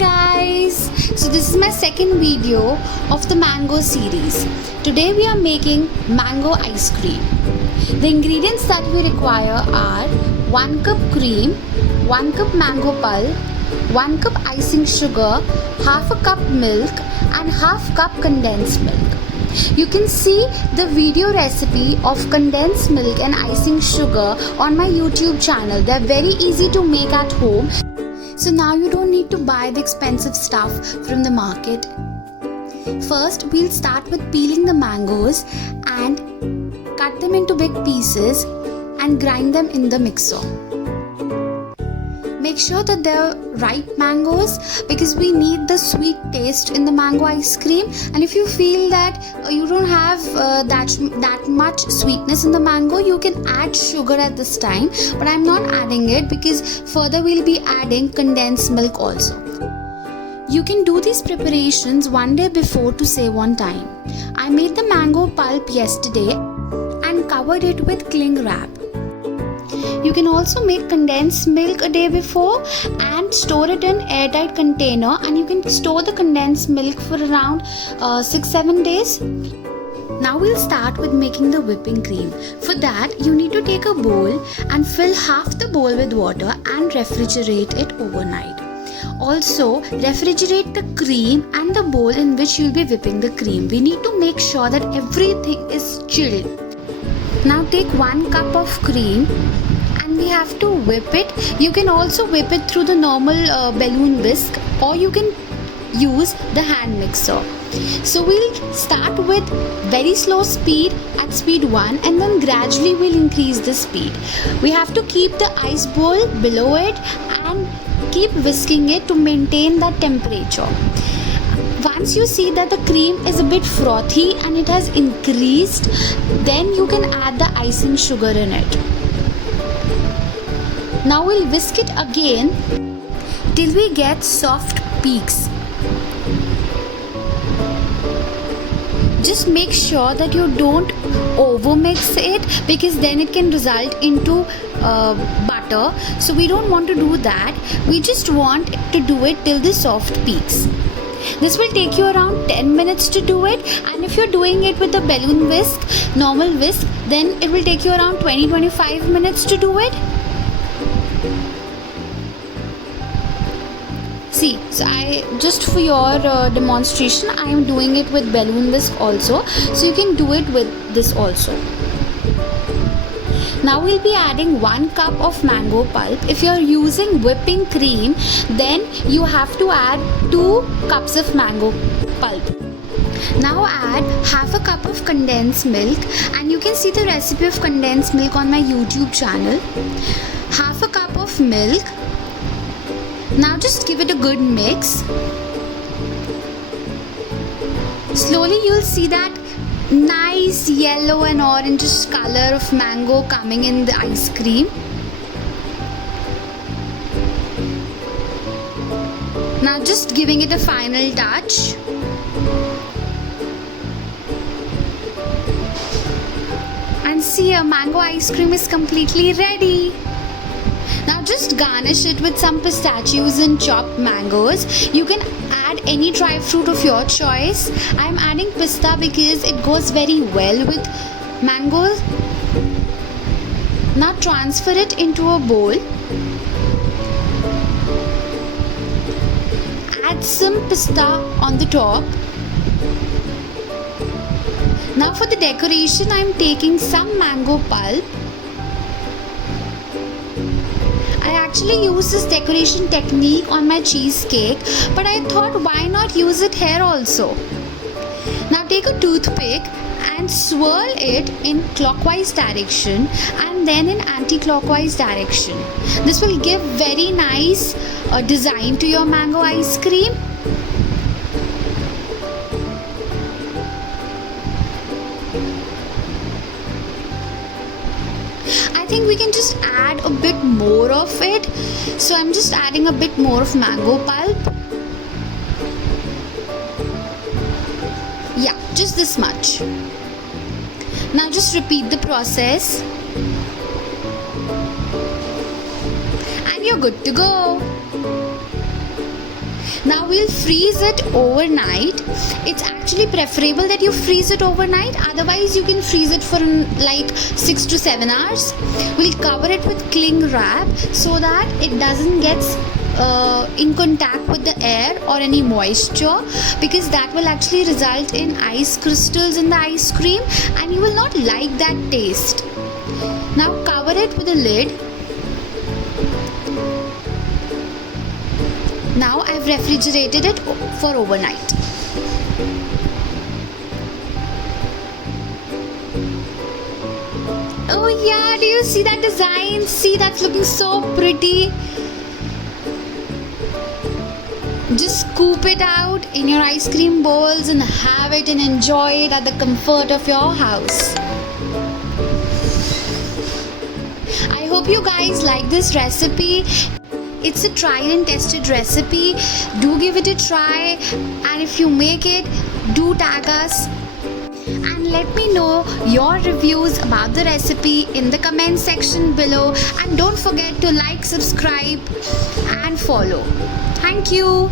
guys, so this is my second video of the mango series. Today we are making mango ice cream. The ingredients that we require are 1 cup cream, 1 cup mango pulp, 1 cup icing sugar, half a cup milk and half cup condensed milk. You can see the video recipe of condensed milk and icing sugar on my YouTube channel. They're very easy to make at home. So now you don't need to buy the expensive stuff from the market. First, we'll start with peeling the mangoes and cut them into big pieces and grind them in the mixer. Make sure that they're ripe mangoes because we need the sweet taste in the mango ice cream. And if you feel that you don't have that much sweetness in the mango, you can add sugar at this time. But I'm not adding it because further we'll be adding condensed milk also. You can do these preparations one day before to save on time. I made the mango pulp yesterday and covered it with cling wrap. You can also make condensed milk a day before and store it in airtight container, and you can store the condensed milk for around 6-7 days. Now we'll start with making the whipping cream. For that you need to take a bowl and fill half the bowl with water and refrigerate it overnight. Also refrigerate the cream and the bowl in which you'll be whipping the cream. We need to make sure that everything is chilled. Now take 1 cup of cream and we have to whip it. You can also whip it through the normal balloon whisk, or you can use the hand mixer. So we'll start with very slow speed at speed 1 and then gradually we'll increase the speed. We have to keep the ice bowl below it and keep whisking it to maintain that temperature. Once you see that the cream is a bit frothy and it has increased, then you can add the icing sugar in it. Now we'll whisk it again till we get soft peaks. Just make sure that you don't overmix it because then it can result into butter. So we don't want to do that. We just want to do it till the soft peaks. This will take you around 10 minutes to do it, and if you're doing it with the balloon whisk, normal whisk, then it will take you around 20-25 minutes to do it. See, so I just for your demonstration, I am doing it with balloon whisk also, so you can do it with this also. Now we'll be adding 1 cup of mango pulp. If you're using whipping cream, then you have to add 2 cups of mango pulp. Now add half a cup of condensed milk, and you can see the recipe of condensed milk on my YouTube channel. Half a cup of milk. Now just give it a good mix. Slowly you'll see that nice yellow and orangish color of mango coming in the ice cream. Now just giving it a final touch. And see, a mango ice cream is completely ready. Now just garnish it with some pistachios and chopped mangoes. You can add any dry fruit of your choice. I am adding pista because it goes very well with mangoes. Now transfer it into a bowl. Add some pista on the top. Now for the decoration, I am taking some mango pulp. I actually use this decoration technique on my cheesecake, but I thought why not use it here also. Now take a toothpick and swirl it in clockwise direction and then in anti-clockwise direction. This will give very nice design to your mango ice cream. I think we can just add a bit more of it, so I'm just adding a bit more of mango pulp. Yeah, just this much. Now just repeat the process and you're good to go. Now we'll freeze it overnight. It's actually preferable that you freeze it overnight, otherwise you can freeze it for like 6 to 7 hours. We'll cover it with cling wrap so that it doesn't get in contact with the air or any moisture, because that will actually result in ice crystals in the ice cream and you will not like that taste. Now cover it with a lid. Now I've refrigerated it for overnight. Oh yeah, do you see that design? See, that's looking so pretty. Just scoop it out in your ice cream bowls and have it and enjoy it at the comfort of your house. I hope you guys like this recipe. It's a tried and tested recipe. Do give it a try, and if you make it, do tag us and let me know your reviews about the recipe in the comment section below, and don't forget to like, subscribe and follow. Thank you.